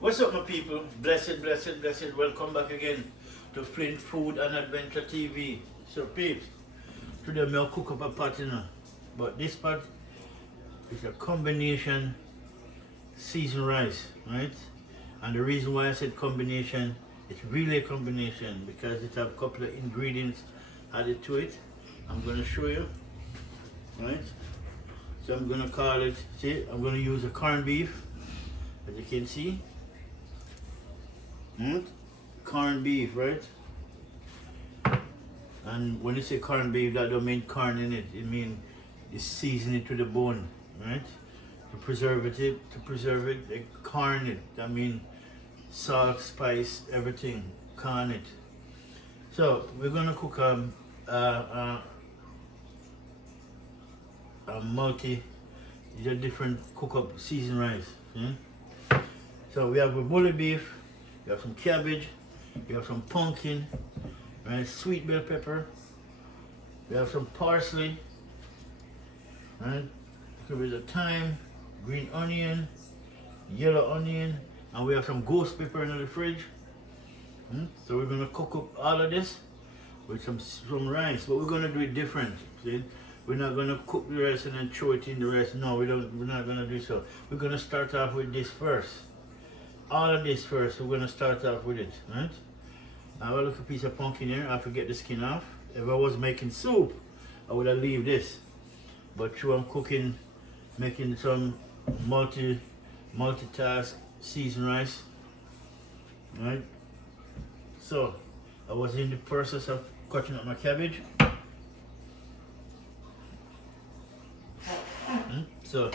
What's up, my people? Blessed, blessed, blessed. Welcome back again to Flint Food and Adventure TV. So, peeps, today I'll cook up a pot, you know. But this pot is a combination seasoned rice, right? And the reason why I said combination, it's really a combination because it has a couple of ingredients added to it. I'm going to show you, right? So I'm going to call it, see, I'm going to use a corned beef, as you can see. Corned beef, right? And when you say corned beef, that don't mean corn in it. It means you season it to the bone, right? To preserve it, they corn it. I mean, salt, spice, everything, corn it. So we're gonna cook a different cook up seasoned rice. So we have a bully beef. You have some cabbage, you have some pumpkin, right? Sweet bell pepper, we have some parsley, right? A bit of thyme, green onion, yellow onion, and we have some ghost pepper in the fridge. So we're gonna cook up all of this with some rice, but we're gonna do it different. See? We're not gonna cook the rice and then throw it in the rice. No, we're not gonna do so. We're gonna start off with this first. All of this first, we're going to start off with it, right? I have a little piece of pumpkin here. I have to get the skin off. If I was making soup, I would have leave this. But through I'm cooking, making some multitask seasoned rice, right? So, I was in the process of cutting up my cabbage. So,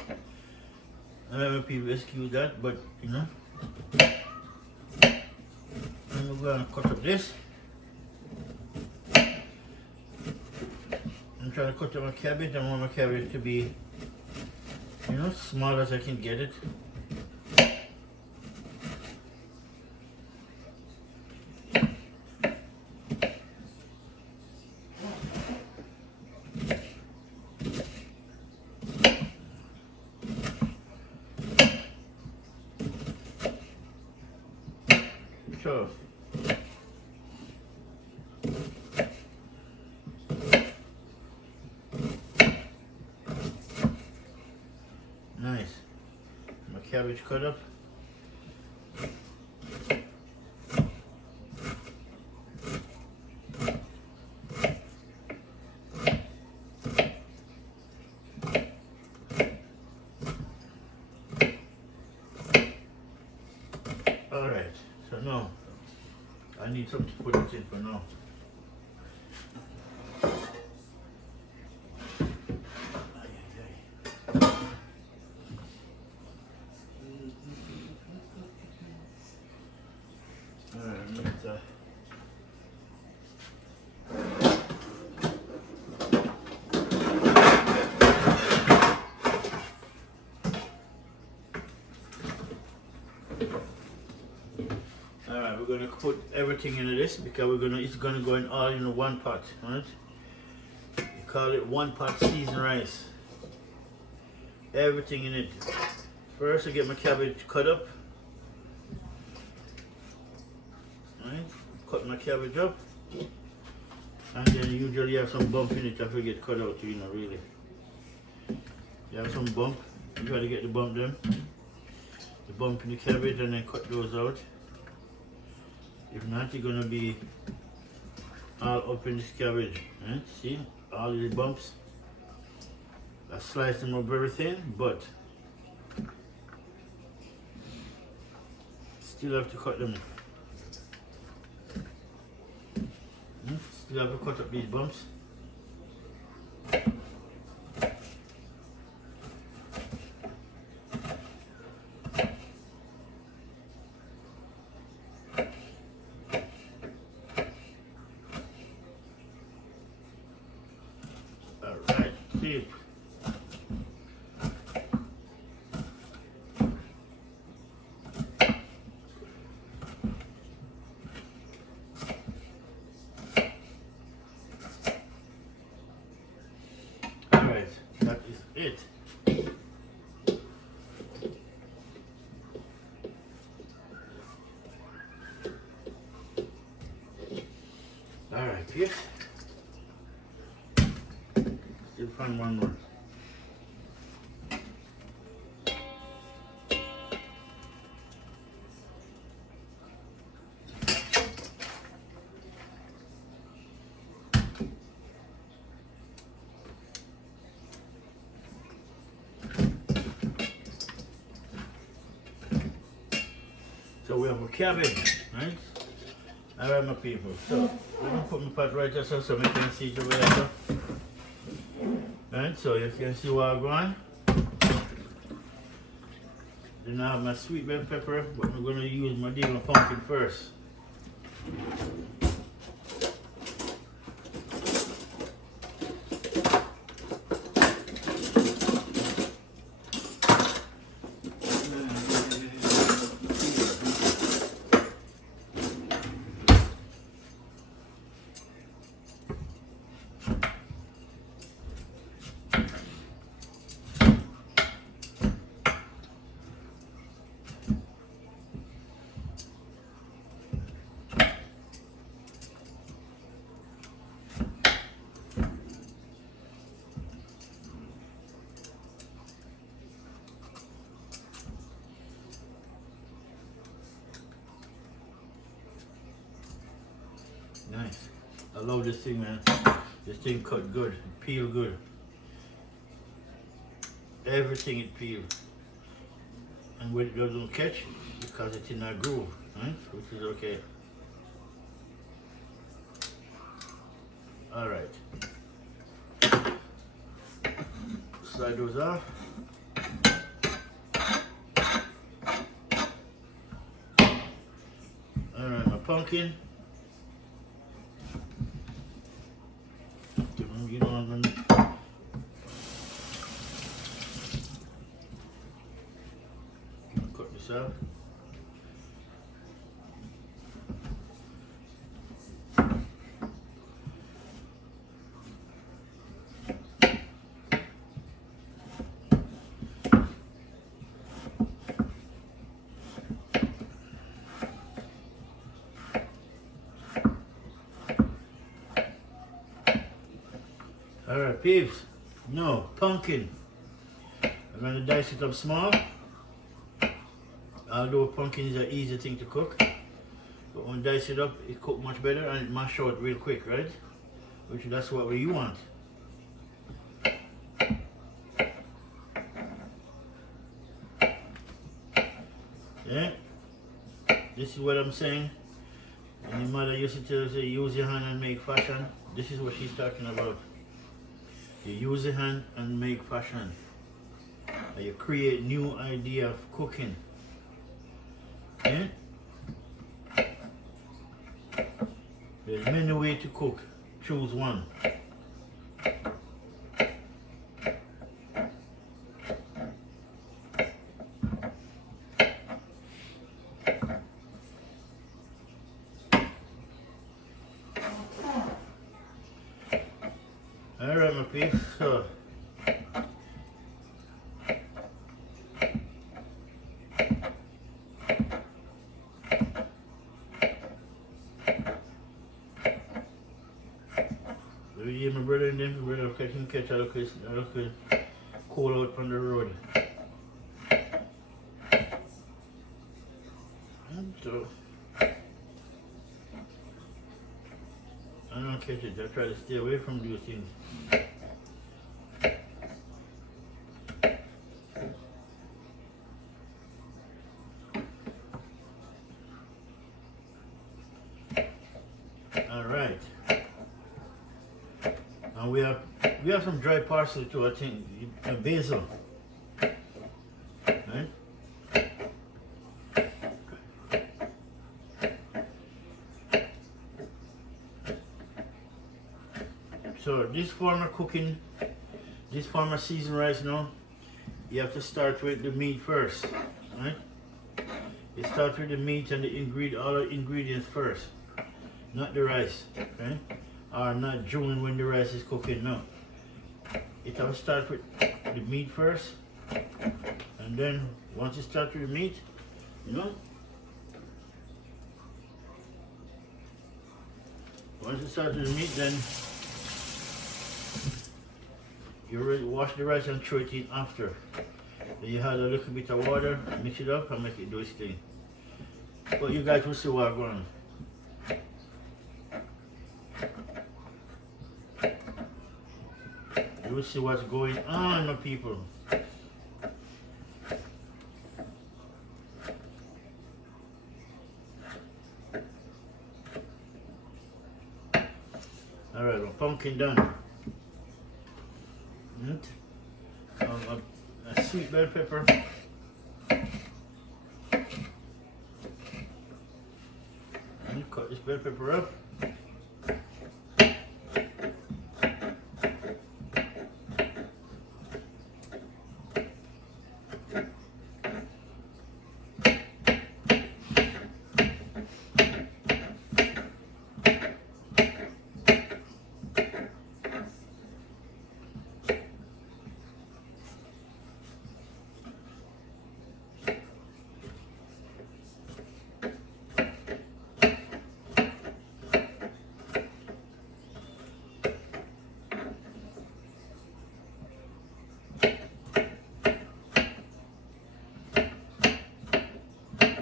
I don't know if people excuse that, but you know. And we're going to cut up this. I'm trying to cut up my cabbage. I want my cabbage to be, you know, small as I can get it. So, nice. My cabbage cut up. All right. So now, I need something to put it in for now. Alright, we're gonna put everything into this because it's gonna go in all in one pot, right? We call it one pot seasoned rice. Everything in it. First I get my cabbage cut up. Right? Cut my cabbage up. And then usually you have some bump in it after you get cut out, you know, really. You have some bump. You try to get the bump done. The bump in the cabbage and then cut those out. If not, you're gonna be all up in this cabbage, right? See, all of the bumps. I sliced them up very thin, but still have to cut them. Still have to cut up these bumps. Alright, see. Yes. Still find one more. So we have a cabbage, right? Alright, my people. So I'm gonna put my pot right there so we can see the way I right, so you can see what I'm going. Then I have my sweet bell pepper, but I'm gonna use my deal pumpkin first. Nice. I love this thing, man. This thing cut good, it peel good. Everything it peel. And when it doesn't catch, because it's in a groove, right? Which is okay. Alright. Slide those off. Alright, my pumpkin. You know, I'm gonna cut this out. Alright, peeps. No, pumpkin. I'm gonna dice it up small. Although pumpkin is an easy thing to cook, but when you dice it up, it cooks much better and it mash out real quick, right? Which that's what you want. Yeah? This is what I'm saying. And your mother used to tell us, use your hand and make fashion. This is what she's talking about. You use your hand and make fashion. And you create new idea of cooking. Yeah? There's many ways to cook. Choose one. Alright, my peeps. So yeah, my brother and them, brother catch a look cool out on the road. And so I don't catch it, I try to stay away from these things. Alright. And we have some dry parsley too, I think, basil. Right? So this form of cooking, this form of seasoned rice now, you have to start with the meat first, right? You start with the meat and all the ingredients first, not the rice, right? Or not during when the rice is cooking, no. It has to start with the meat first, and then once you start with the meat, Once you start with the meat, then you wash the rice and throw it in after. Then you add a little bit of water, mix it up and make it do its thing. But you guys will see what I'm going. You will see what's going on, my people. Alright, my pumpkin done. A sweet bell pepper. And cut this bell pepper up.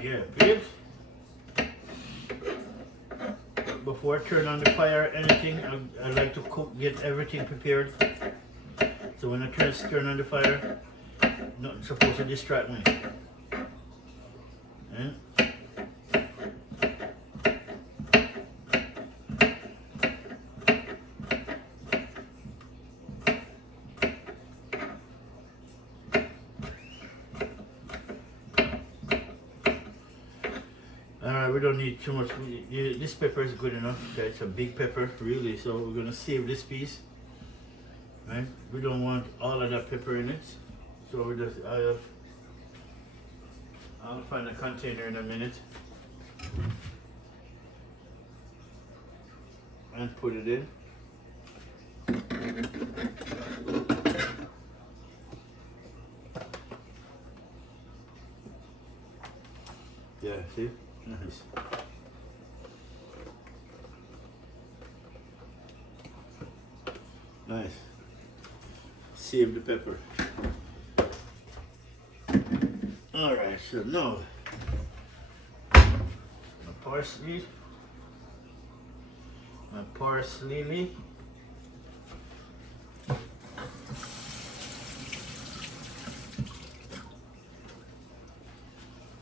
Yeah, babes. Before I turn on the fire or anything, I like to cook, get everything prepared. So when I turn on the fire, nothing's supposed to distract me. Eh? We don't need too much. This pepper is good enough. Okay, it's a big pepper, really. So we're gonna save this piece, right? We don't want all of that pepper in it. So we just I'll find a container in a minute and put it in. Yeah, see? Nice. Nice. Save the pepper. Alright, so now my parsley.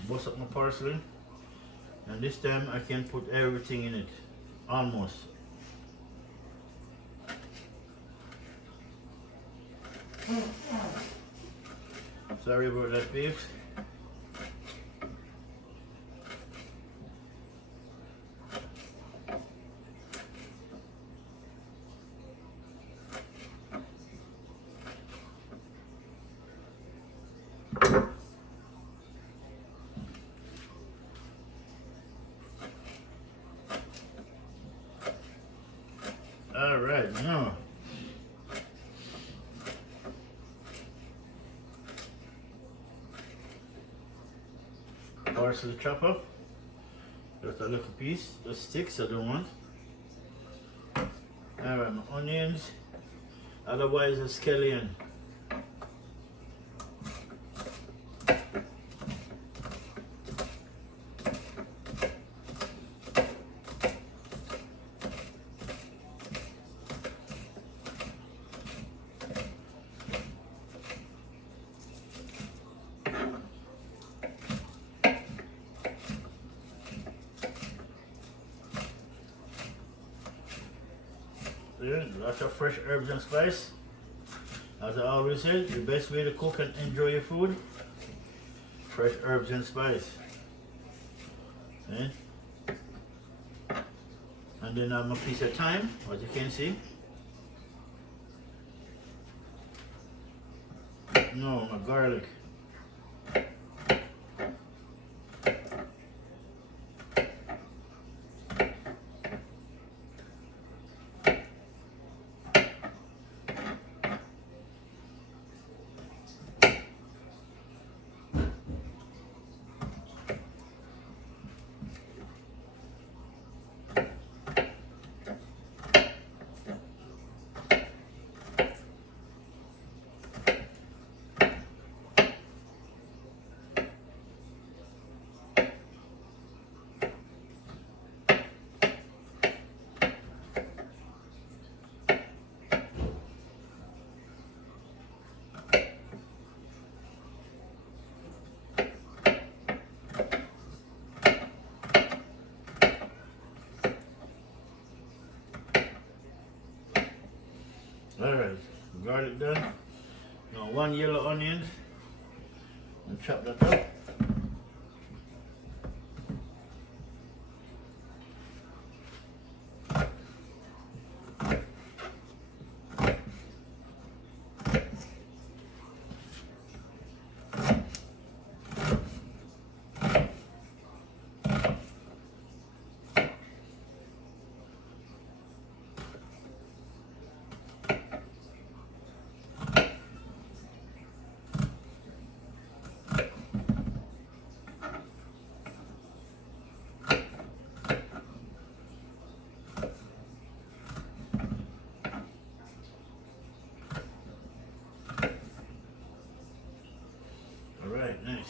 Bust up my parsley. And this time I can put everything in it, almost. Sorry about that, babes. All right, now parsley chop up. Just a little piece, just sticks. I don't want. All right, my onions. Otherwise, a scallion. Lots of fresh herbs and spice. As I always say, the best way to cook and enjoy your food, fresh herbs and spice. Okay? And then I'm a piece of thyme, as you can see. No, my garlic. garlic done. Now 1 yellow onion. And chop that up. Alright, nice.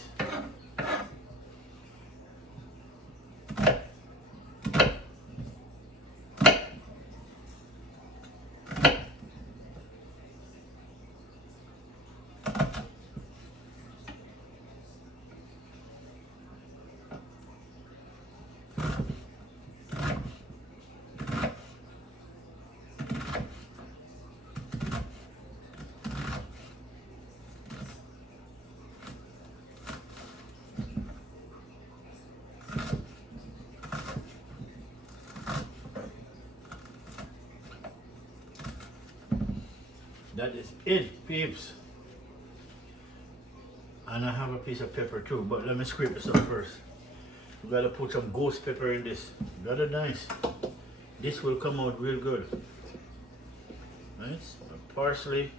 That is it, peeps. And I have a piece of pepper too, but let me scrape this up first. We gotta put some ghost pepper in this. Rather nice. This will come out real good. Nice. Parsley,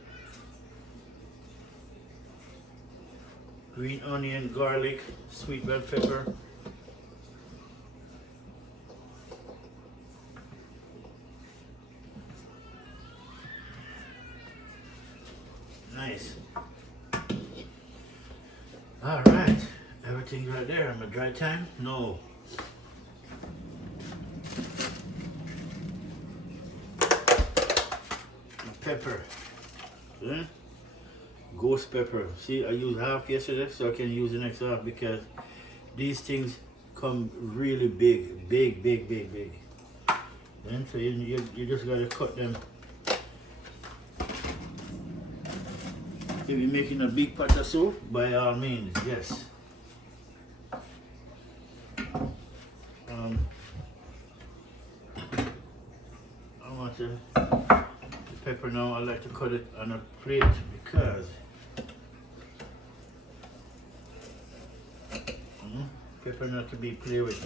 green onion, garlic, sweet bell pepper. Nice. All right, everything right there. I'm a dry time? No. Pepper. Yeah? Ghost pepper. See, I used half yesterday, so I can use the next half because these things come really big, big. And so you just gotta cut them. If you're making a big pot of soup, by all means, yes. I want the pepper now. I like to cut it on a plate because pepper not to be played with.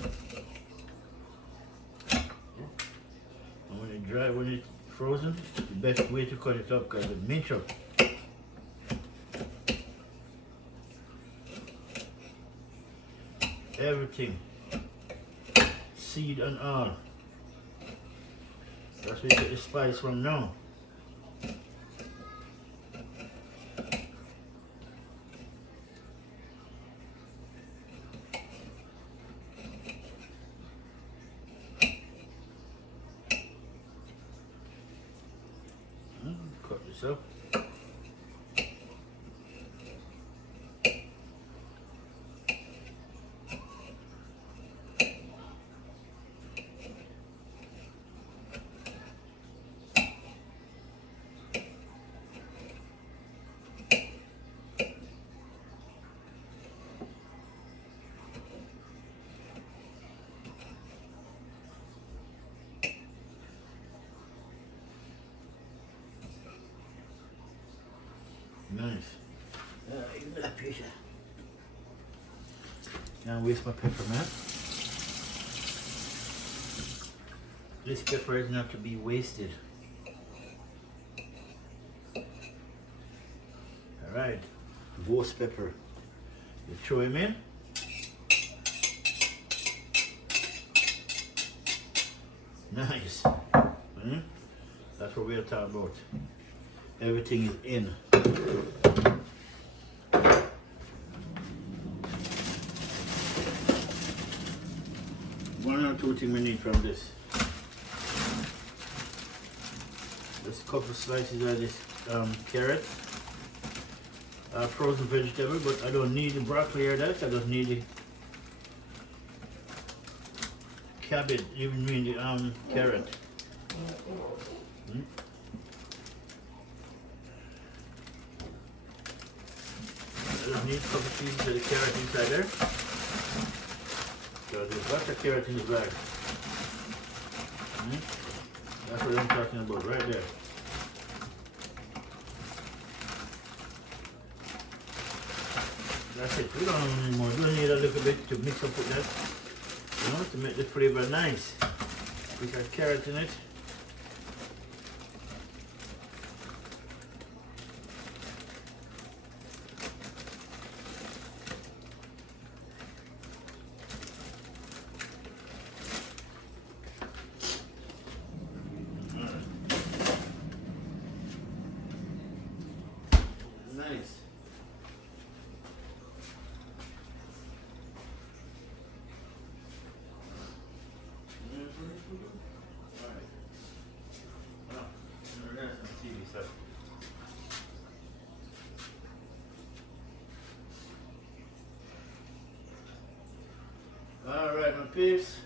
And when it dry, when it's frozen, the best way to cut it up because it mince up. Everything, seed and all. That's where you get the spice from now. Cut this up. Nice. Now waste my pepper, man. This pepper is not to be wasted. Alright, ghost pepper. You throw him in. Nice. That's what we're talking about. Everything is in. One or two things we need from this. Just a couple of slices of this carrot. Frozen vegetable, but I don't need the broccoli or that. I just need the cabbage, even mean the carrot. need a couple pieces of the carrot inside there. So there's lots of carrot in the bag. That's what I'm talking about right there. That's it. We don't need more. We don't need a little bit to mix up with that. You know, to make the flavor nice. We got carrot in it. Nice. All right, my peeps.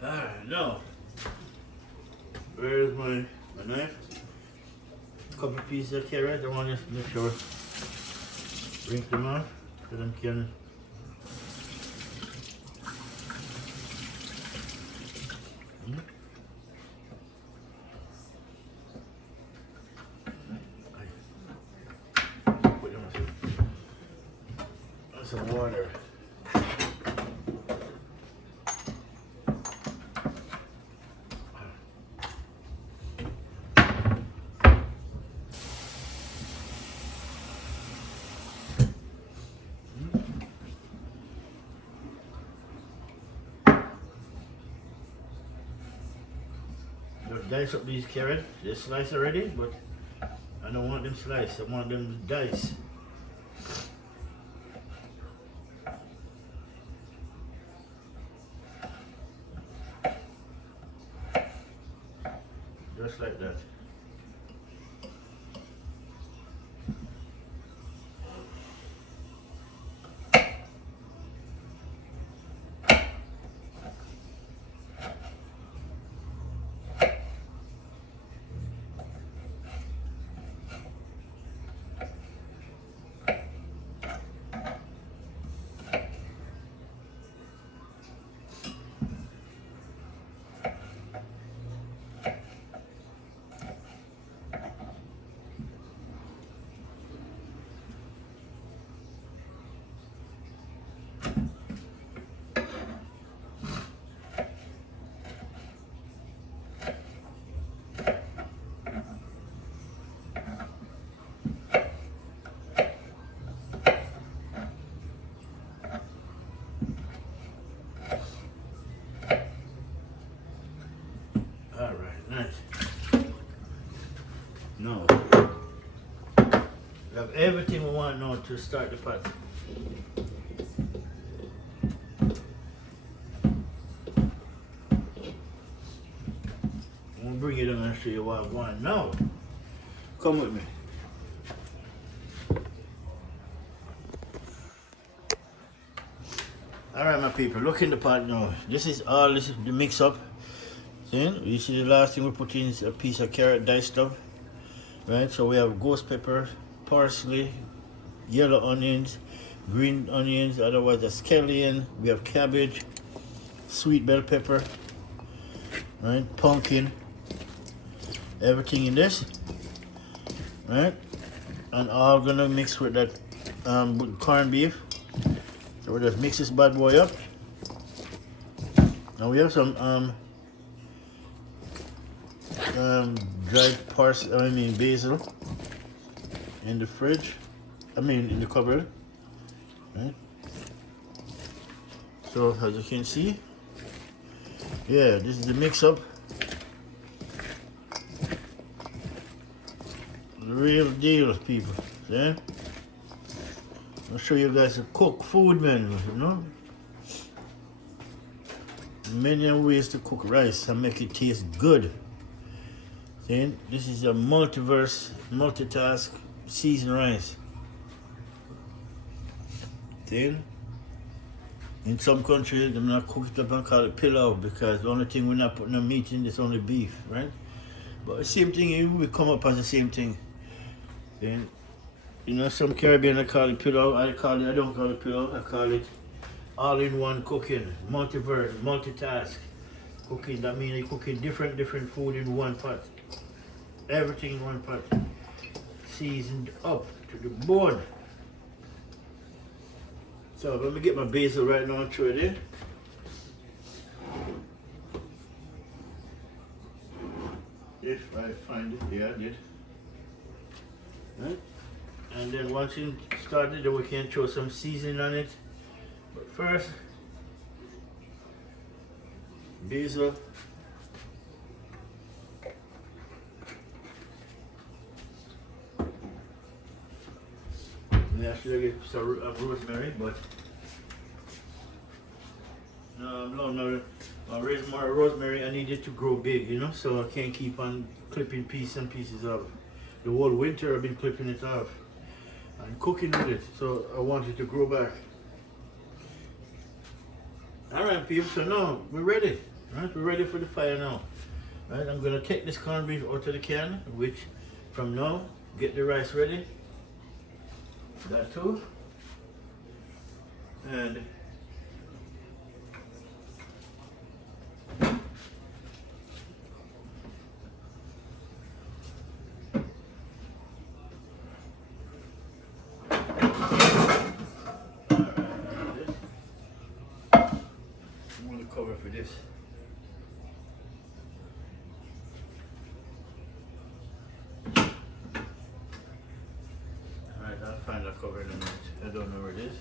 All right, now, where's my knife? Couple pieces of carrot. I want to make sure rinse them off so them can. Put them some water. Dice up these carrots. They're sliced already, but I don't want them sliced. I want them diced. Just like that. No. We have everything we want now to start the pot. I'm gonna bring it in and show you what I want now. Come with me. Alright my people, look in the pot now. This is the mix up. See? You see the last thing we put in is a piece of carrot diced up. Right, so we have ghost pepper, parsley, yellow onions, green onions, otherwise a scallion. We have cabbage, sweet bell pepper, right, pumpkin, everything in this, right, and all gonna mix with that with corned beef. So we just mix this bad boy up. Now we have some dried basil in the fridge. In the cupboard. Right? So as you can see, yeah, this is the mix up. The real deal, people. See? I'll show you guys a cook food menu, you know. Many ways to cook rice and make it taste good. Then this is a multitask seasoned rice. Then in some countries they're not cook it up and call it pilau because the only thing we're not putting no meat in is only beef, right? But the same thing it will come up as the same thing. Then you know some Caribbean I call it pilau, I don't call it pilau, I call it all-in-one cooking, multitask cooking. That means you're cooking different food in one pot. Everything in one pot. Seasoned up to the bone. So let me get my basil right now and throw it in. If I find it, yeah I did. Right? And then once you started, then we can throw some seasoning on it. But first, basil. And actually I get some rosemary, but no, my rosemary I need it to grow big, you know, so I can't keep on clipping pieces and pieces off. The whole winter I've been clipping it off and cooking with it, so I want it to grow back. Alright people, so now we're ready. Right? We're ready for the fire now. Right? I'm gonna take this corned beef out of the can, which from now, get the rice ready. That too. And cover for this. Alright, I'll find a cover in a minute. I don't know where it is.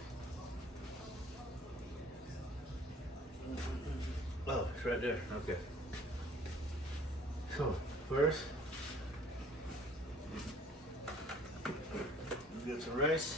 Oh, it's right there. Okay. So, first, get some rice.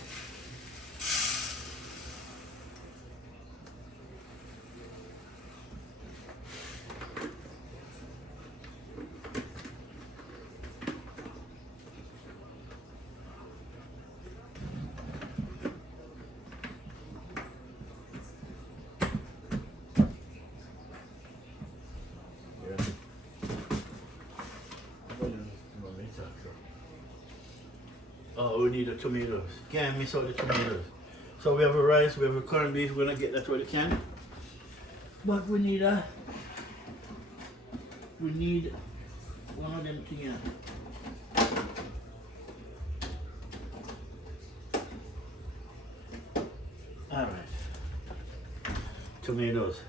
Oh, we need the tomatoes. Can't miss out the tomatoes. So we have a rice, we have a corned beef. We're gonna get that where we can. But we need one of them things. All right. Tomatoes.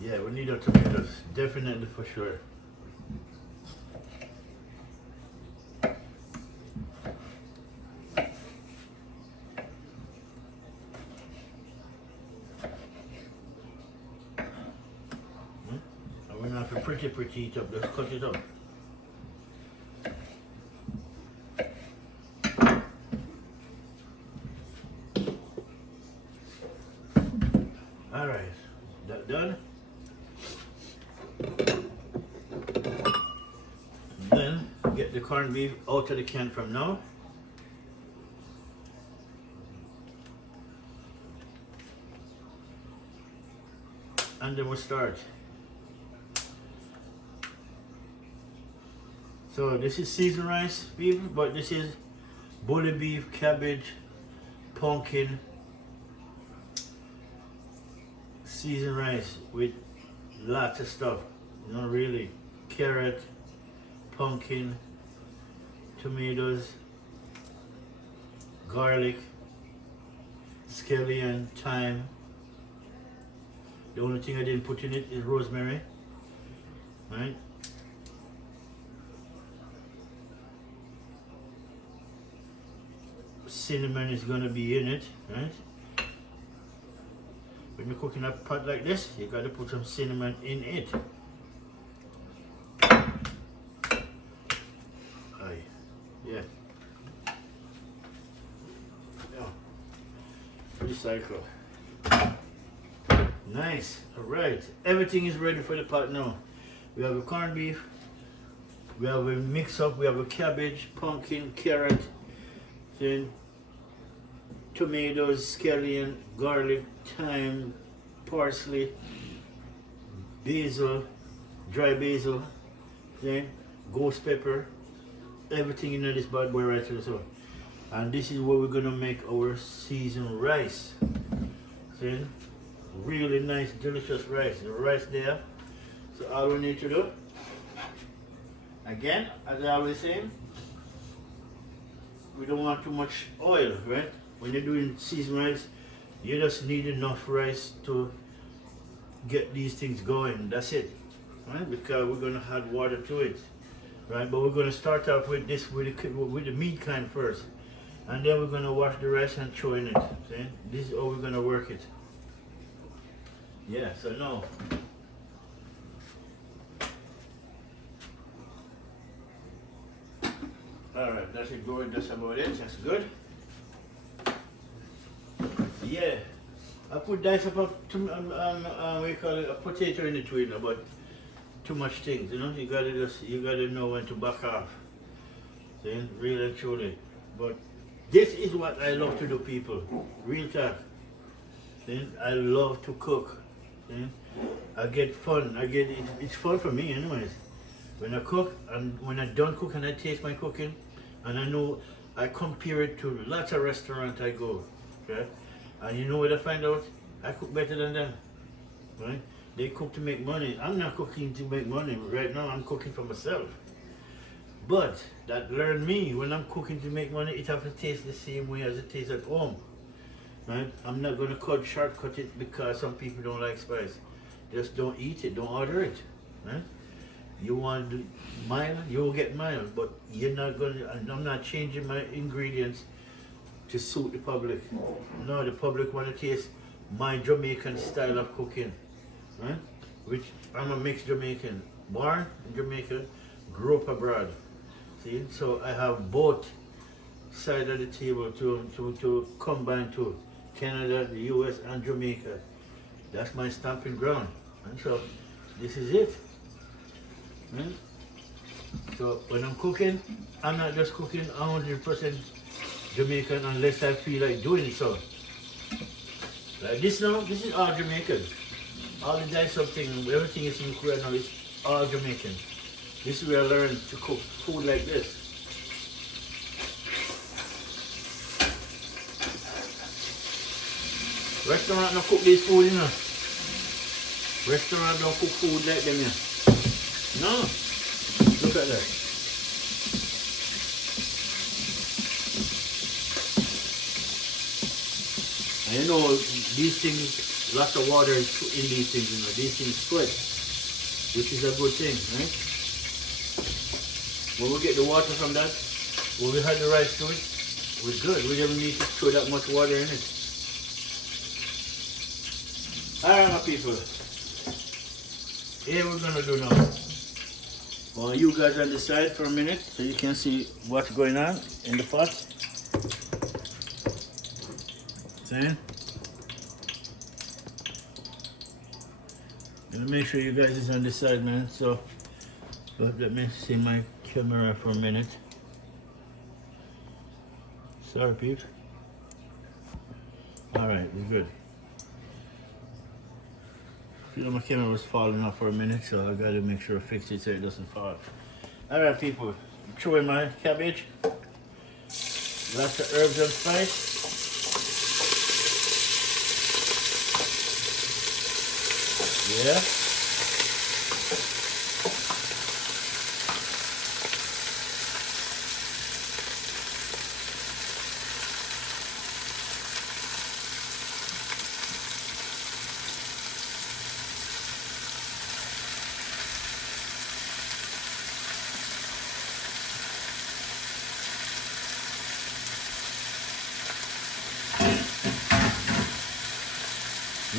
Yeah, we need our tomatoes. Definitely for sure. Pretty it up, let's cut it up. Alright, that done. Then get the corned beef out of the can from now. And then we'll start. So this is seasoned rice beef, but this is bully beef, cabbage, pumpkin, seasoned rice with lots of stuff. You know, really, carrot, pumpkin, tomatoes, garlic, scallion, thyme. The only thing I didn't put in it is rosemary, right? Cinnamon is going to be in it, right? When you're cooking a pot like this, you got to put some cinnamon in it. Aye. Yeah. Recycle. Nice. All right. Everything is ready for the pot now. We have a corned beef. We have a mix up. We have a cabbage, pumpkin, carrot, then tomatoes, scallion, garlic, thyme, parsley, basil, dry basil, then ghost pepper, everything in this bad boy right here. So, and this is what we're gonna make our seasoned rice. See, really nice, delicious rice. The rice there. So all we need to do, again, as I always say, we don't want too much oil, right? When you're doing seasoned rice, you just need enough rice to get these things going. That's it, right? Because we're gonna add water to it, right? But we're gonna start off with this, with the meat kind first, and then we're gonna wash the rice and throw in it. See? This is how we're gonna work it. Yeah. So now, all right, that's it. Good. That's about it. That's good. Yeah, I put dice up what you call it, a potato in between, but too much things, you know. You gotta know when to back off. See, really and truly. But this is what I love to do, people. Real talk. See, I love to cook. See, I get fun. It's fun for me, anyways. When I cook, and when I'm done cooking, I taste my cooking, and I know I compare it to lots of restaurants I go. Okay? And you know what I find out? I cook better than them, right? They cook to make money. I'm not cooking to make money. Right now, I'm cooking for myself. But that learned me, when I'm cooking to make money, it has to taste the same way as it tastes at home, right? I'm not going to shortcut it because some people don't like spice. Just don't eat it, don't order it, right? You want mild, you'll get mild, but you're not going to, I'm not changing my ingredients to suit the public. No, the public want to taste my Jamaican style of cooking, right? Which I'm a mixed Jamaican, born in Jamaica, grew up abroad. See, so I have both sides of the table to combine to Canada, the US, and Jamaica. That's my stamping ground, and so this is it. Right? So when I'm cooking, I'm not just cooking 100% Jamaican unless I feel like doing so. Like this now, this is all Jamaican. All the dice up thing, everything is in right now is all Jamaican. This is where I learned to cook food like this. Restaurant don't cook this food, you know. Restaurant don't cook food like them, yeah. No. Look at that. And you know, these things, lots of water is in these things, you know. These things sweat, which is a good thing, right? When we get the water from that, when we had the rice to it, we're good. We don't need to throw that much water in it. Alright, my people. Here we're gonna do now. Well, you guys on the side for a minute so you can see what's going on in the pot. See? Let me make sure you guys is on the side, man. So, let me see my camera for a minute. Sorry, peeps. Alright, we're good. I feel my camera was falling off for a minute, so I gotta make sure I fix it so it doesn't fall. Alright, people. Throw in my cabbage. Lots of herbs and spice. Yeah.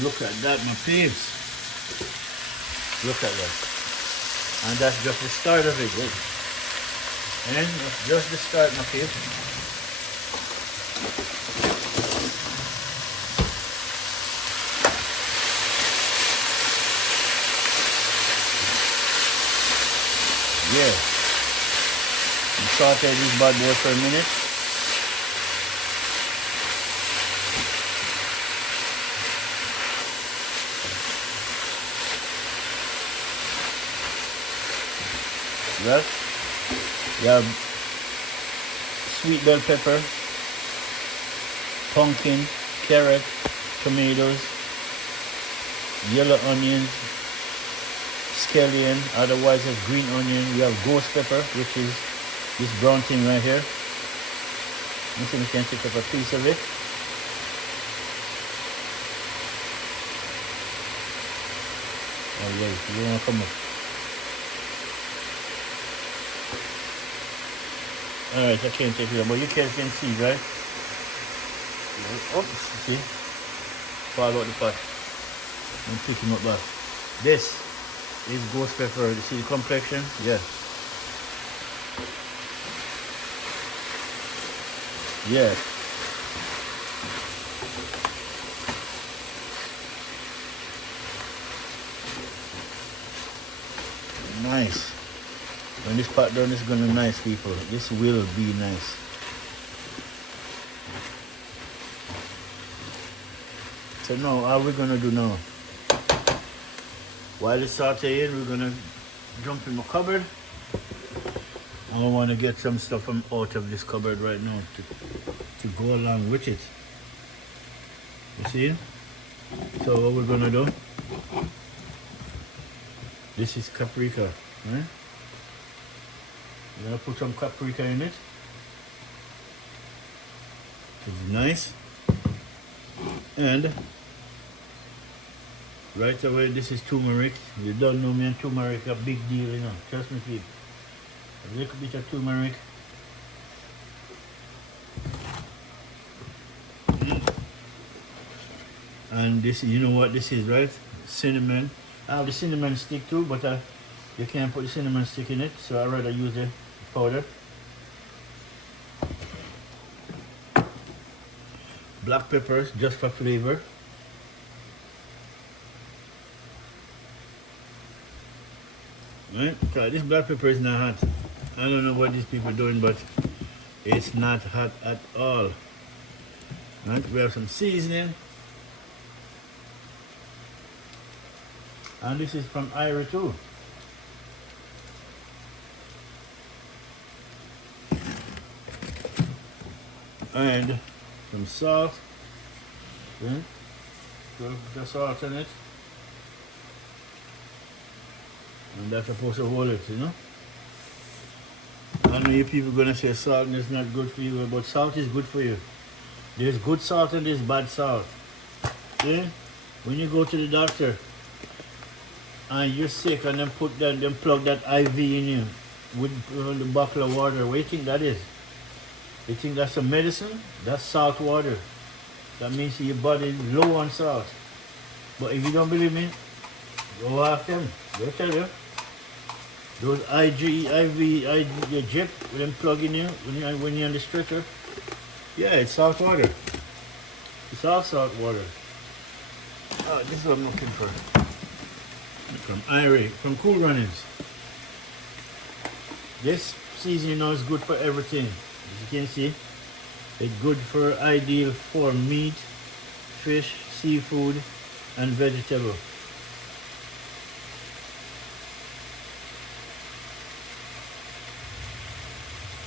Look at that, my peeps. Look at that. And that's just the start of it. And that's just the start, my peeps. saute this bad boy for a minute. Right? You have sweet bell pepper, pumpkin, carrot, tomatoes, yellow onions, scallion, otherwise as green onion. We have ghost pepper, which is this brown thing right here. You see, we can take up a piece of it. Oh wait, you wanna come up? Alright, I can't take it up, but you can see, right? Oh, see? Fall out the pot. And pick him up back. This is ghost pepper. You see the complexion? Yeah. Yeah. Nice. When this pot done, it's gonna be nice, people. This will be nice. So now, how we gonna do now? While it's sauteing, we're gonna jump in my cupboard. I want to get some stuff from out of this cupboard right now to go along with it. You see? So what we're gonna do? This is paprika, right? We're gonna put some paprika in it. It's nice. And right away, this is turmeric. You don't know me and turmeric, a big deal, you know. Trust me, people. A little bit of turmeric. And this, you know what this is, right? Cinnamon. I have the cinnamon stick too, but you can't put the cinnamon stick in it, so I'd rather use the powder. Black peppers, just for flavor. Right? So this black pepper is not hot. I don't know what these people are doing, but it's not hot at all. Right? We have some seasoning. And this is from Ira too. And some salt. Okay. So the salt in it. And that's supposed to hold it, you know. I know you people are gonna say salt is not good for you, but salt is good for you. There's good salt and there's bad salt. Okay? When you go to the doctor and you're sick and then plug that IV in you with the bottle of water, what do you think that is? You think that's a medicine? That's salt water. That means your body is low on salt. But if you don't believe me, go ask them. They'll tell you. Those IV drip, with them plug in you when you're on the stretcher. Yeah, it's salt water. It's all salt water. Oh, this is what I'm looking for. From Ira, from Cool Runnings. This seasoning now is good for everything. As you can see, it's good for ideal for meat, fish, seafood, and vegetable.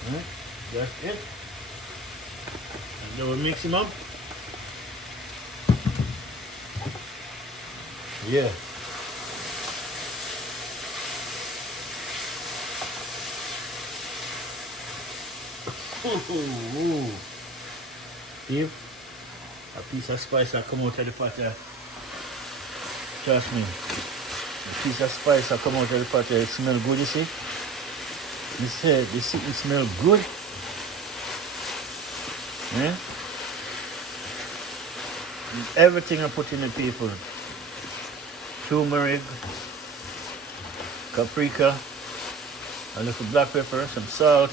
Alright, that's it. And then we'll mix them up. Yeah. Ooh. See? A piece of spice that come out of the pot. Trust me. A piece of spice that come out of the pot. It smells good, you see? This it smells good. Yeah? Everything I put in the people. Turmeric, paprika, a little black pepper, some salt,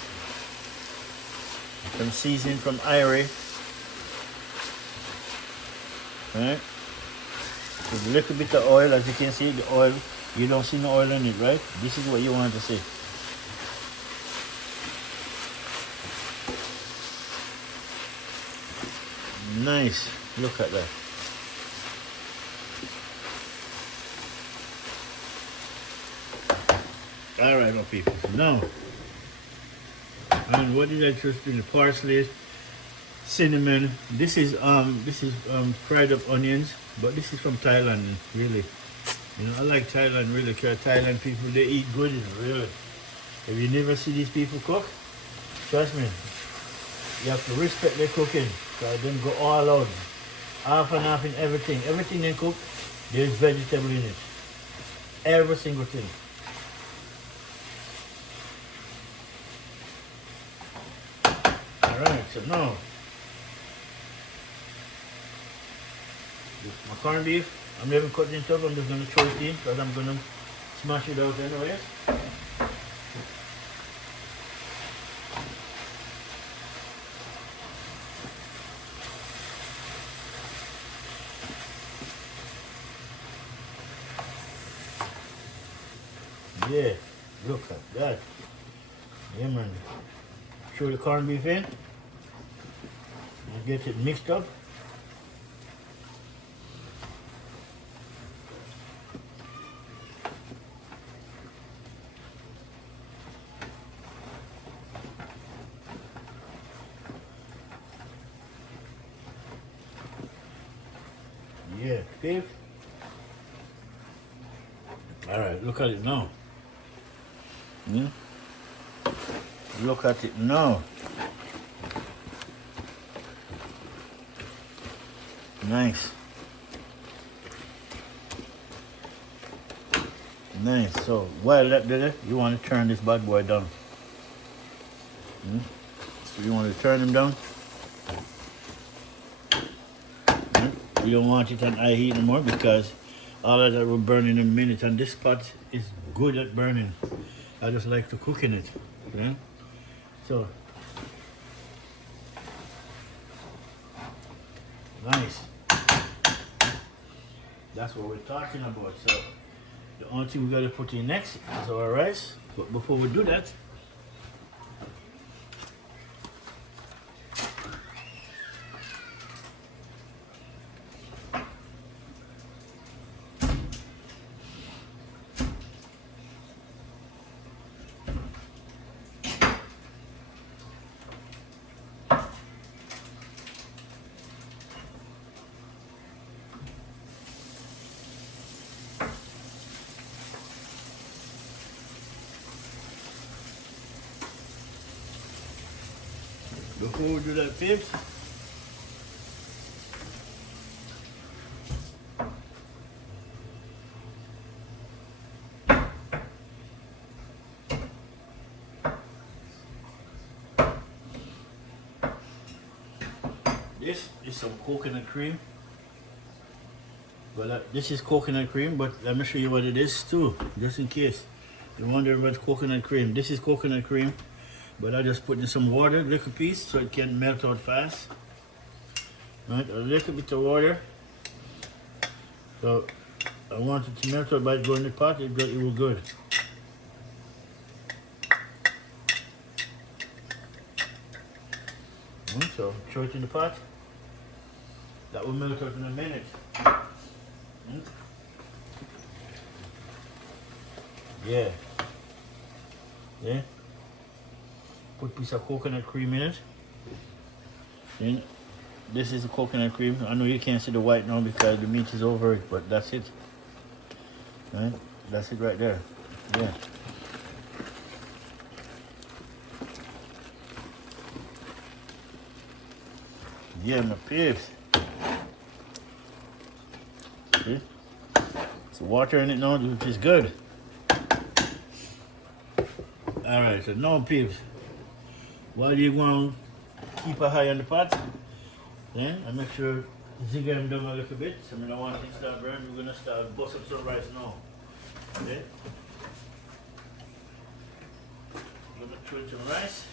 some seasoning from Ira. Right? With a little bit of oil, as you can see, the oil, you don't see no oil in it, right? This is what you want to see. Nice. Look at that. Alright, my people. Now, and what did I just do? The parsley, cinnamon. This is fried up onions, but this is from Thailand, really. You know, I like Thailand really, because Thailand people, they eat good, really. If you never see these people cook, trust me, you have to respect their cooking. So them go all out, half and half in everything. Everything they cook, there's vegetable in it. Every single thing. Alright, so now, my corned beef, I'm never cutting it up, I'm just going to throw it in, because I'm going to smash it out anyway. Yeah, look at that. Yeah, man. Throw the corned beef in. And get it mixed up. Yeah, beef. Alright, look at it now. Look at it now. Nice. Nice. So while that did it, you want to turn this bad boy down. So you want to turn him down. You don't want it on high heat anymore, because all of that will burn in a minute, and this pot is good at burning. I just like to cook in it. Okay? So nice. That's what we're talking about. So the only thing we gotta put in next is our rice. But before we do that, peeps, this is some coconut cream. Well, this is coconut cream, but let me show you what it is too, just in case you wonder about coconut cream. This is coconut cream, but I just put in some water, little piece, so it can melt out fast. Right, a little bit of water. So I want it to melt out by going in the pot. It will good. So throw it in the pot. That will melt out in a minute. Yeah. Yeah. Put a piece of coconut cream in it. And this is the coconut cream. I know you can't see the white now because the meat is over it, but that's it. Right? That's it right there. Yeah. Yeah, my peeps. See? It's water in it now, which is good. Alright, so now peeps, while you want to keep a high on the pot, then I make sure zig them down a little bit. So I don't want it to start burning. We're gonna start bust up some rice now. Okay? I'm gonna throw in some rice.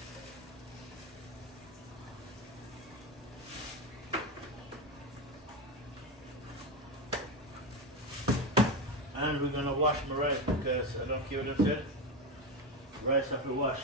And we're gonna wash my rice because I don't care what I said. Rice have to wash.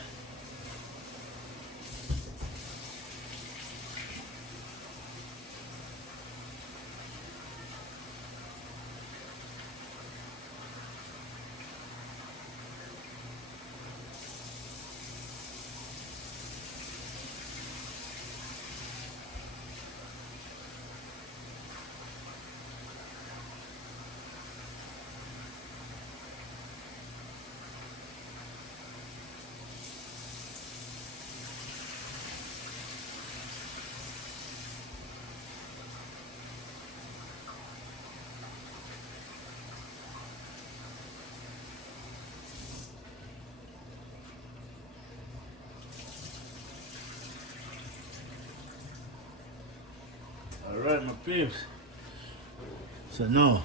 Alright, my peeps. So now,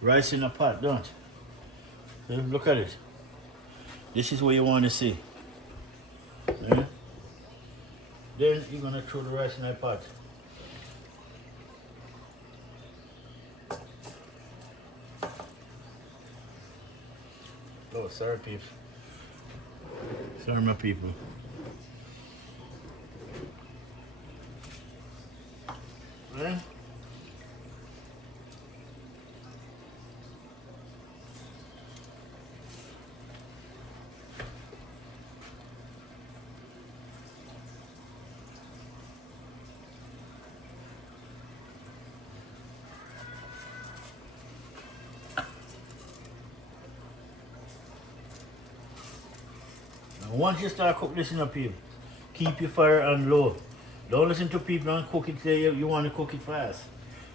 rice in a pot, don't? See, look at it. This is what you want to see. Yeah? Then you're gonna throw the rice in a pot. Oh, sorry, peeps. Sorry, my people. Right? Once you start cooking this in a people, keep your fire on low. Don't listen to people and cook it say you want to cook it fast.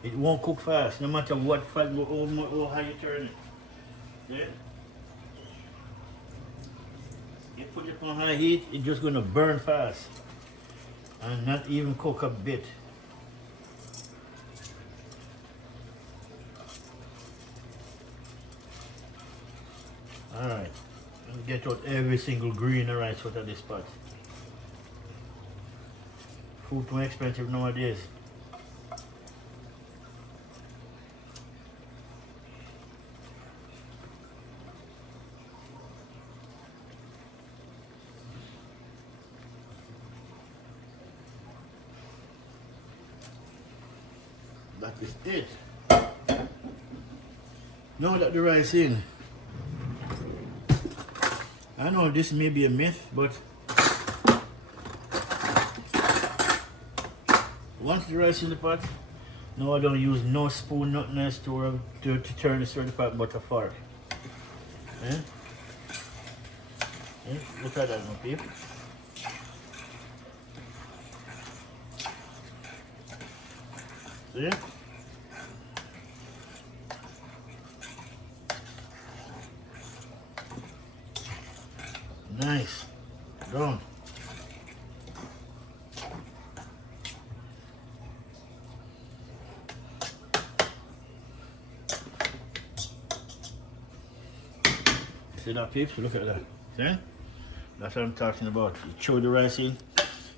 It won't cook fast, no matter what fat or how you turn it. Yeah? You put it on high heat, it's just gonna burn fast. And not even cook a bit. Alright. Get out every single green rice out of this pot. Food too expensive nowadays. That is it. Now that the rice in. I know this may be a myth, but once the rice in the pot, now I don't use no spoon, nothing else to turn this through the pot but a fork. Eh? Eh? Look at that, my people. See? Nice. Done. See that, peeps? Look at that. See? That's what I'm talking about. You throw the rice in,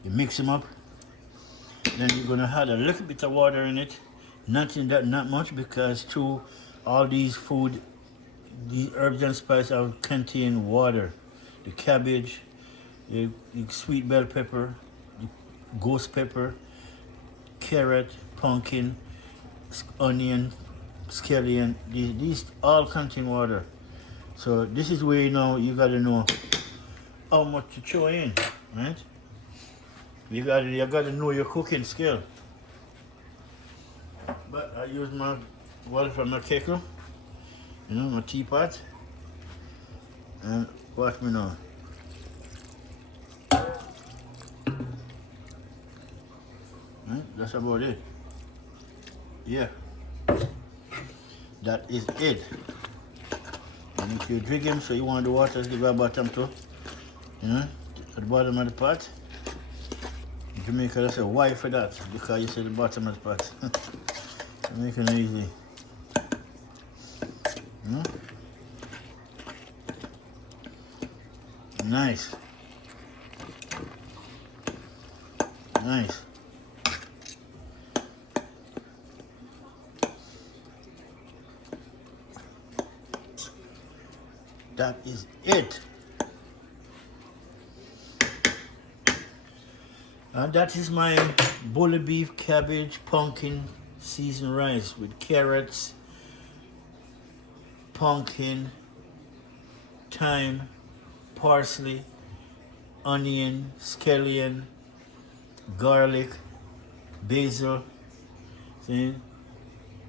you mix them up, then you're gonna add a little bit of water in it. Not much, because through all these food, the herbs and spices contain water. The cabbage, the sweet bell pepper, the ghost pepper, carrot, pumpkin, onion, scallion, these all contain water. So this is where you gotta know how much to throw in, right? You gotta know your cooking skill. But I use my water from my kettle, my teapot, and watch me now. Right? That's about it. Yeah. That is it. And if you're drinking, so you want the water to go bottom too, at the bottom of the pot. In Jamaica, that's a why for that, because you say the bottom of the pot. Make it easy. Nice. Nice. That is it. And that is my bully beef, cabbage, pumpkin, seasoned rice with carrots, pumpkin, thyme, parsley, onion, scallion, garlic, basil. See?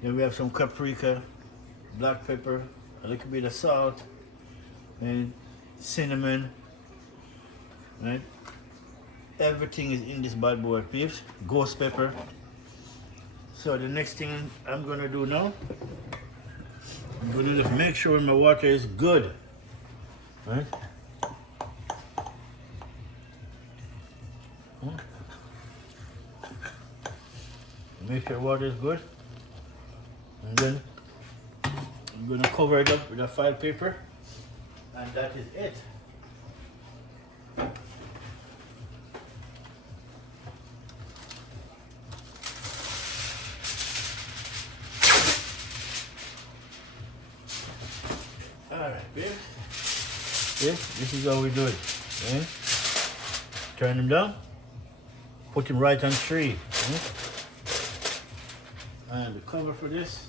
Then we have some paprika, black pepper, a little bit of salt, and cinnamon. Right? Everything is in this bad boy, peeps. Ghost pepper. So the next thing I'm gonna do now, I'm gonna just make sure my water is good. Right? Make sure water is good. And then I'm going to cover it up with a file paper. And that is it. Alright, babe. Yeah, this is how we do it. Yeah? Turn them down. Put them right on 3. Yeah? And the cover for this.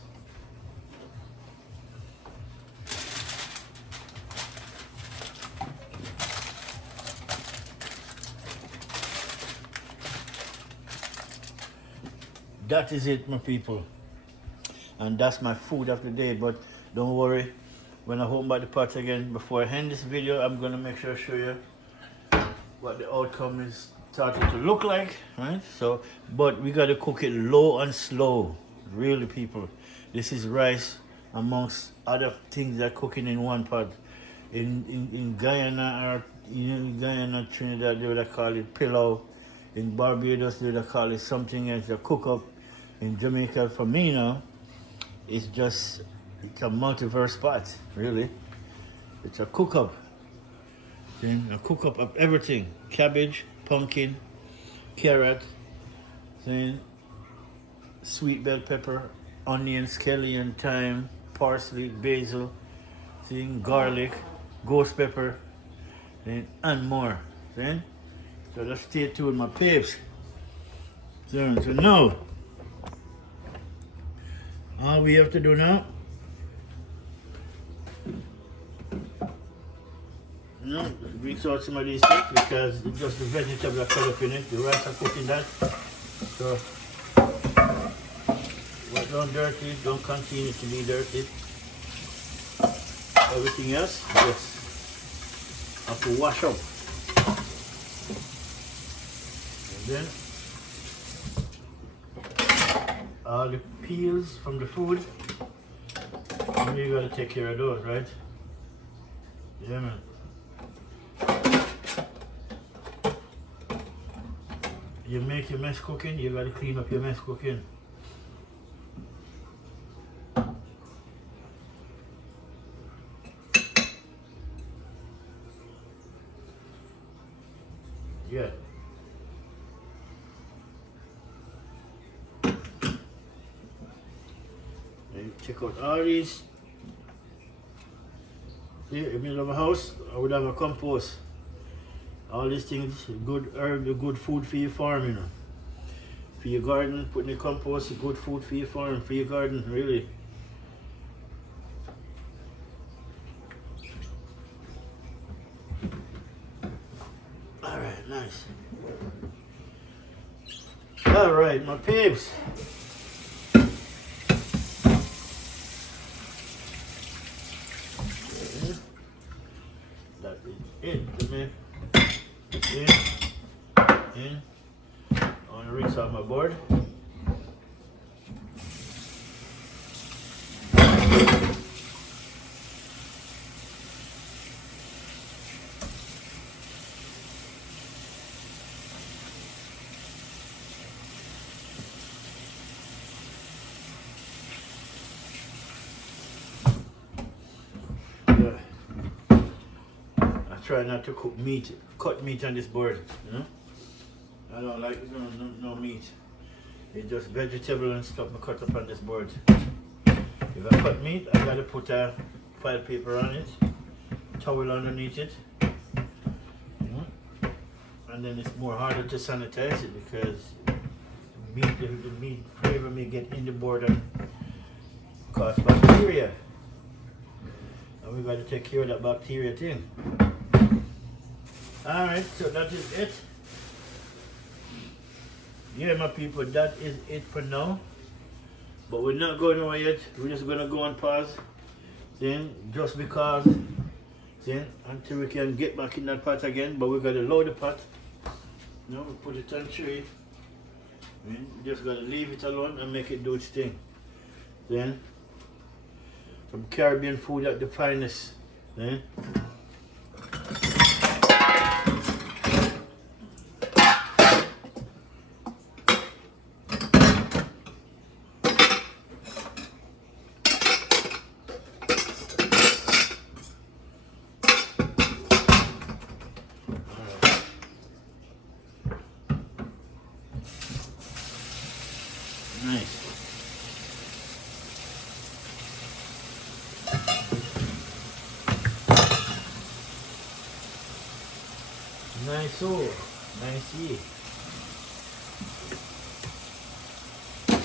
That is it, my people. And that's my food of the day. But don't worry, when I open back the pot again, before I end this video, I'm gonna make sure I show you what the outcome is starting to look like, right? So, but we gotta cook it low and slow, really, people. This is rice amongst other things that are cooking in one pot. In Guyana, or in Guyana, Trinidad, they would call it pillau. In Barbados, they would call it something else, a cook up. In Jamaica, for me now, it's just, it's a multiverse pot, really. It's a cook up. Then a cook up of everything. Cabbage, pumpkin, carrot, then sweet bell pepper, onion, scallion, thyme, parsley, basil, then garlic, ghost pepper, then and more. Then, so just stay tuned, my peeps. So now, all we have to do now, rinse out some of these things because it's just the vegetables are cut up in it. The rice are cooking that. So, what don't dirty, don't continue to be dirty. Everything else, just have to wash up. And then, all the peels from the food, you gotta take care of those, right? Yeah, man. You make your mess cooking, you gotta clean up your mess cooking. Yeah. And check out all these. See, in the middle of a house, I would have a compost. All these things, good herb, good food for your farm, you know. For your garden, put in the compost, good food for your farm, for your garden, really. Alright, nice. Alright, my peeps. That is it, man. In. I want to rinse out my board. I try not to cook meat, cut meat on this board, you know. I don't like no meat. It's just vegetable and stuff I cut up on this board. If I cut meat, I gotta put a file paper on it, towel underneath it, and then it's more harder to sanitize it because the meat flavor may get in the board and cause bacteria. And we gotta take care of that bacteria thing. Alright, so that is it. Yeah, my people, that is it for now. But we're not going away yet. We're just gonna go on pause. Then, just because, then, until we can get back in that pot again. But we gotta load the pot. You know, we put it on 3. We just gotta leave it alone and make it do its thing. Then, some Caribbean food at the finest. Then. Nice. Nice, oh, nice. I'm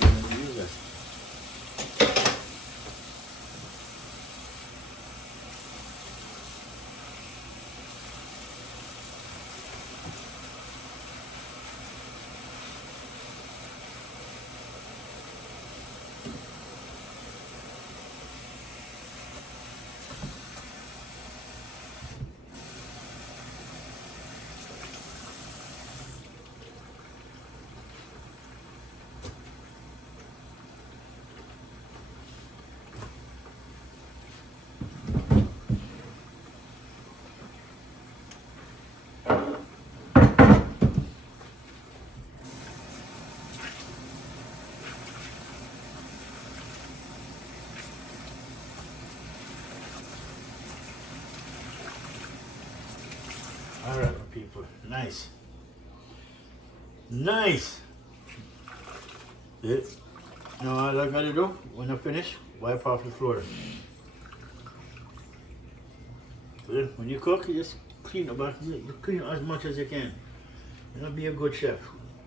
gonna use that. All right, my people. Nice. Nice. Yeah. Now all I gotta do when I finish, wipe off the floor. Yeah. When you cook, you just clean up, clean as much as you can. You know, be a good chef.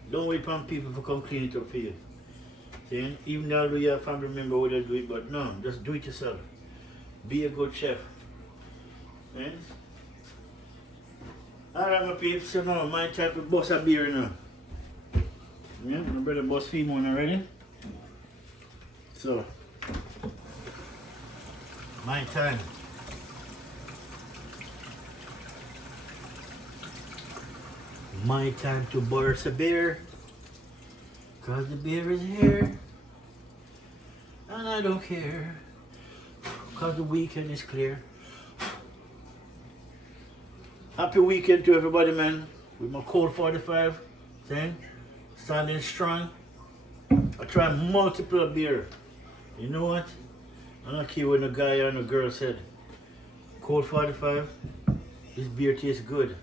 Don't wait for people to come clean it up for you. See? Even though your family member would do it, but no, just do it yourself. Be a good chef. Yeah? Alright, my peeps, so now my time to bust a beer now. Yeah, my brother bust feed one already. So, my time. My time to bust a beer. Cause the beer is here. And I don't care. Cause the weekend is clear. Happy weekend to everybody, man. With my cold 45, thing, standing strong. I try multiple beer. You know what? I don't care what a guy or a girl said. Cold 45, this beer tastes good.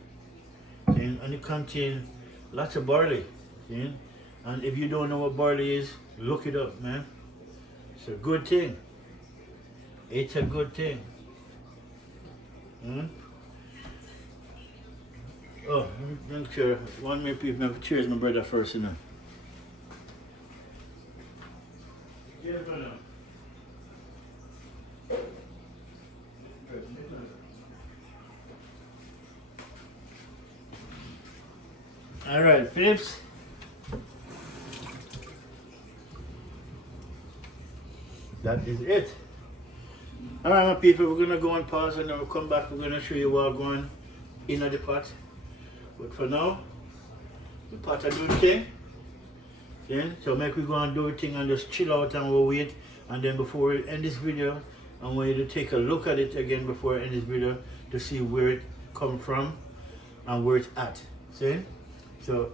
See? And it contains lots of barley. See? And if you don't know what barley is, look it up, man. It's a good thing. It's a good thing. Oh, make sure one more people have cheers my brother first, you know. Cheers, brother. All right, Phillips. That is it. All right, my people, we're gonna go and pause, and then we'll come back. We're gonna show you what going in the pot. But for now, the pot are doing thing. Yeah? So make we go and do a thing and just chill out and we'll wait. And then before we end this video, I want you to take a look at it again before I end this video to see where it come from and where it's at. See? So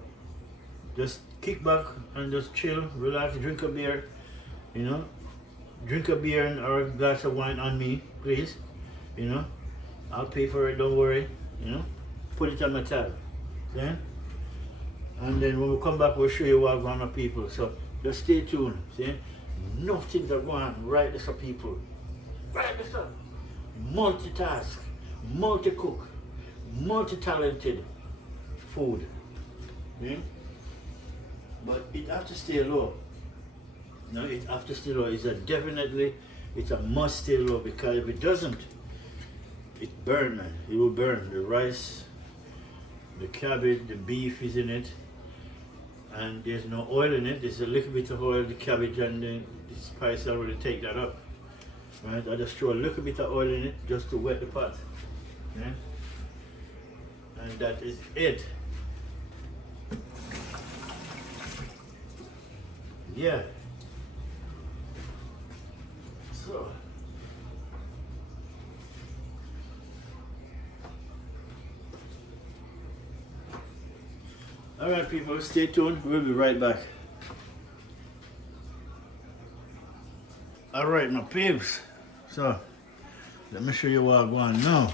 just kick back and just chill, relax, drink a beer, you know. Drink a beer and or a glass of wine on me, please. You know. I'll pay for it, don't worry. You know. Put it on my tab. See? And then when we come back, we'll show you what going on, people. So just stay tuned. See? Nothing are going on right this up, people. Right this up. Multitask, multi-cook, multi-talented food. See? But it have to stay low. No, it have to stay low. It's a must stay low, because if it doesn't, it burn, man. It will burn. The rice, the cabbage, the beef is in it, and there's no oil in it. There's a little bit of oil, the cabbage and the spice already take that up. Right? I just throw a little bit of oil in it just to wet the pot. Yeah? And that is it. Yeah. So. Alright, people, stay tuned. We'll be right back. Alright, my peeps. So, let me show you what I'm going now.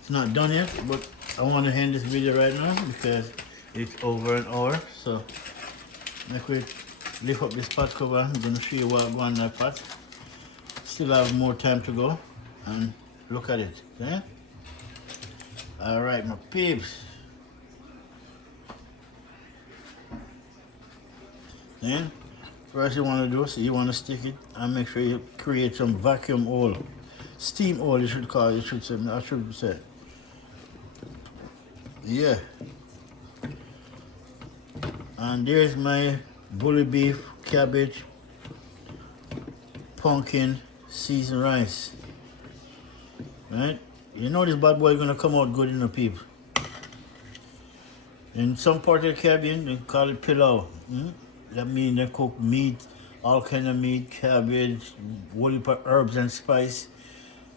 It's not done yet, but I want to end this video right now because it's over an hour. So, make we lift up this pot cover. I'm gonna show you what go on that pot. Still have more time to go, and look at it. Okay? All right, my peeps. Then first you want to do, so you want to stick it and make sure you create some vacuum hole, steam hole. You should call it. You should say. I should say. Yeah. And there's my bully beef, cabbage, pumpkin, seasoned rice. Right? You know this bad boy is gonna come out good in the peep. In some part of the Caribbean, they call it pilau. That means they cook meat, all kind of meat, cabbage, whole heap of herbs and spice,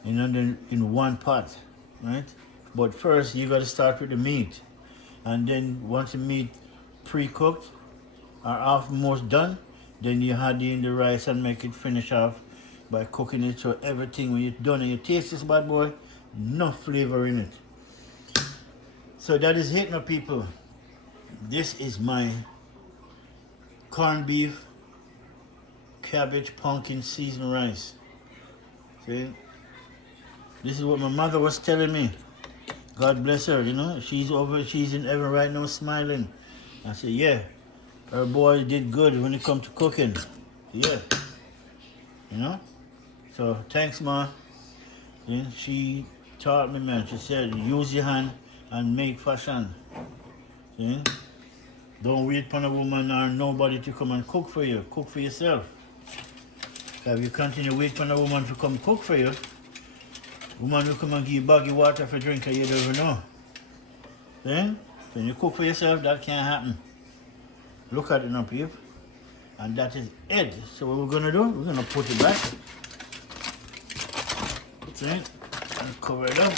then in one pot, right? But first, you gotta start with the meat, and then once the meat pre-cooked or almost done, then you add in the rice and make it finish off by cooking it. So everything when you're done and you taste this bad boy, no flavor in it. So that is it, my people. This is my corned beef, cabbage, pumpkin, seasoned rice. See? This is what my mother was telling me. God bless her, you know. She's in heaven right now smiling. I said, yeah, her boy did good when it comes to cooking. Yeah. You know? So thanks, Ma. Yeah, she taught me, man. She said, use your hand and make fashion. See? Don't wait for a woman or nobody to come and cook for you. Cook for yourself. If you continue wait for a woman to come cook for you, woman will come and give you baggy water for drink and you don't even know. Then, when you cook for yourself, that can't happen. Look at it now, people. And that is it. So what we're gonna do, we're gonna put it back. Put it, and cover it up.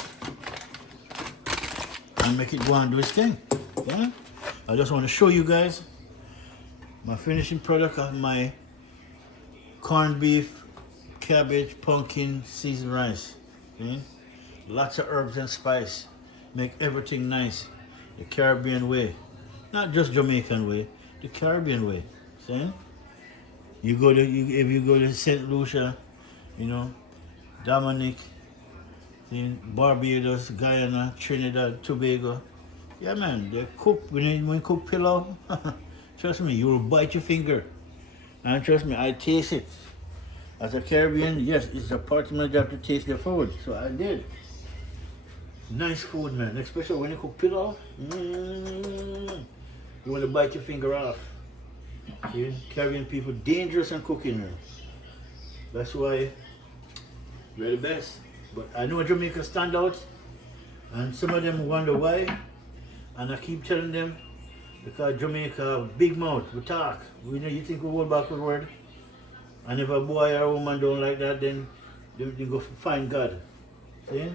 And make it go and do its thing. Okay? I just want to show you guys my finishing product of my corned beef, cabbage, pumpkin, seasoned rice. Okay? Lots of herbs and spice. Make everything nice. The Caribbean way. Not just Jamaican way, the Caribbean way. See? If you go to St. Lucia, you know, Dominic, Barbados, Guyana, Trinidad, Tobago. Yeah, man, they cook, when you cook pilau, trust me, you will bite your finger. And trust me, I taste it. As a Caribbean, yes, it's a part of my job to taste the food, so I did. Nice food, man, especially when you cook pilau. You want to bite your finger off. See, Caribbean people, dangerous in cooking, man. That's why we're the best. But I know Jamaica stand out, and some of them wonder why. And I keep telling them, because Jamaica, big mouth, we talk. We know you think we hold back the word. And if a boy or a woman don't like that, then they go find God. See?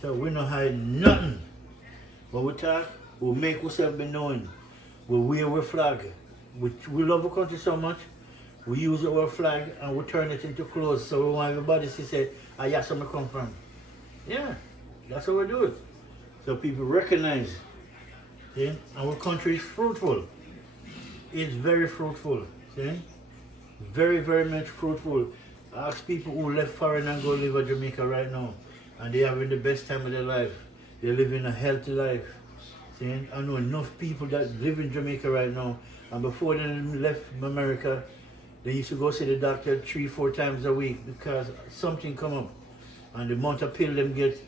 So we don't hide nothing. But we talk, we make ourselves be known. We wear our flag. We love our country so much, we use our flag and we turn it into clothes. So we want everybody to say, ah, yeah, where I come from. Yeah, that's how we do it. So people recognize. See? Our country is fruitful. It's very fruitful. See? Very, very much fruitful. Ask people who left foreign and go live in Jamaica right now, and they're having the best time of their life. They're living a healthy life. See? I know enough people that live in Jamaica right now, and before they left America, they used to go see the doctor 3-4 times a week because something come up, and the amount of pill them get,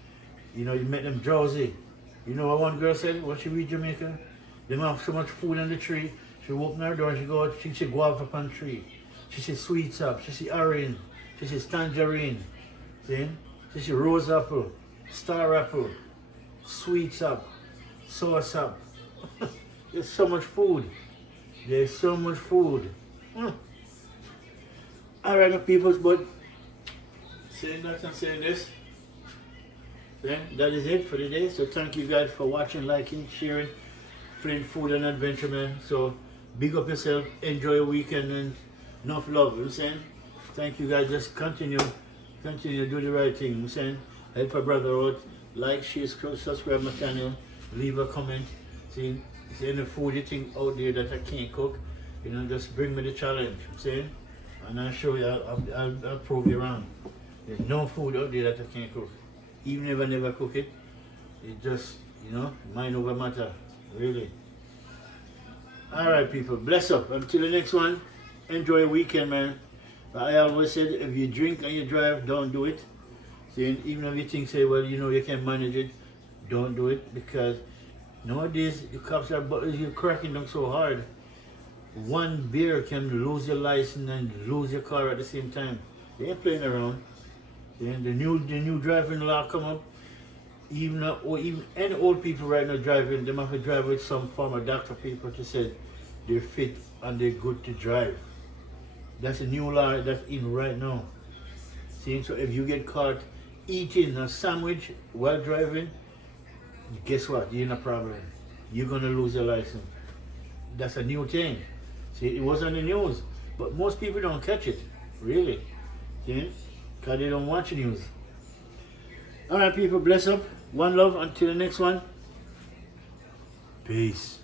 you know, you make them drowsy. You know what one girl said when she reached Jamaica? They have so much food on the tree. She opened her door and she go out, she see guava upon the tree. She see sweet sap, she see orange, she see tangerine, see? She see rose apple, star apple, sweet sap, sour sap. There's so much food. There's so much food. Alright, my peoples, but saying that and saying this, then that is it for today. So thank you guys for watching, liking, sharing Flint Food and Adventure, man. So big up yourself, enjoy your weekend, and enough love, you know what I'm saying? Thank you guys, just continue to do the right thing, you know what I'm saying? Help a brother out, like, share, subscribe my channel, leave a comment. See, is there any food you think out there that I can't cook? You know, just bring me the challenge, I'm saying? And I'll show you, I'll prove you wrong. There's no food out there that I can't cook. Even if I never cook it, it just, you know, mind over matter, really. Alright people, bless up. Until the next one, enjoy your weekend, man. But I always said, if you drink and you drive, don't do it. See, even if you think, say, well, you know, you can manage it, don't do it. Because nowadays, the cops you're cracking them so hard. One beer can lose your license and lose your car at the same time. They ain't playing around. Then the new driving law come up. Even any old people right now driving, they have to drive with some form of doctor paper to say they're fit and they're good to drive. That's a new law that's in right now. See, so if you get caught eating a sandwich while driving, guess what? You're in a problem. You're gonna lose your license. That's a new thing. See, it was on the news, but most people don't catch it, really. See, because they don't watch the news. All right, people, bless up. One love until the next one. Peace.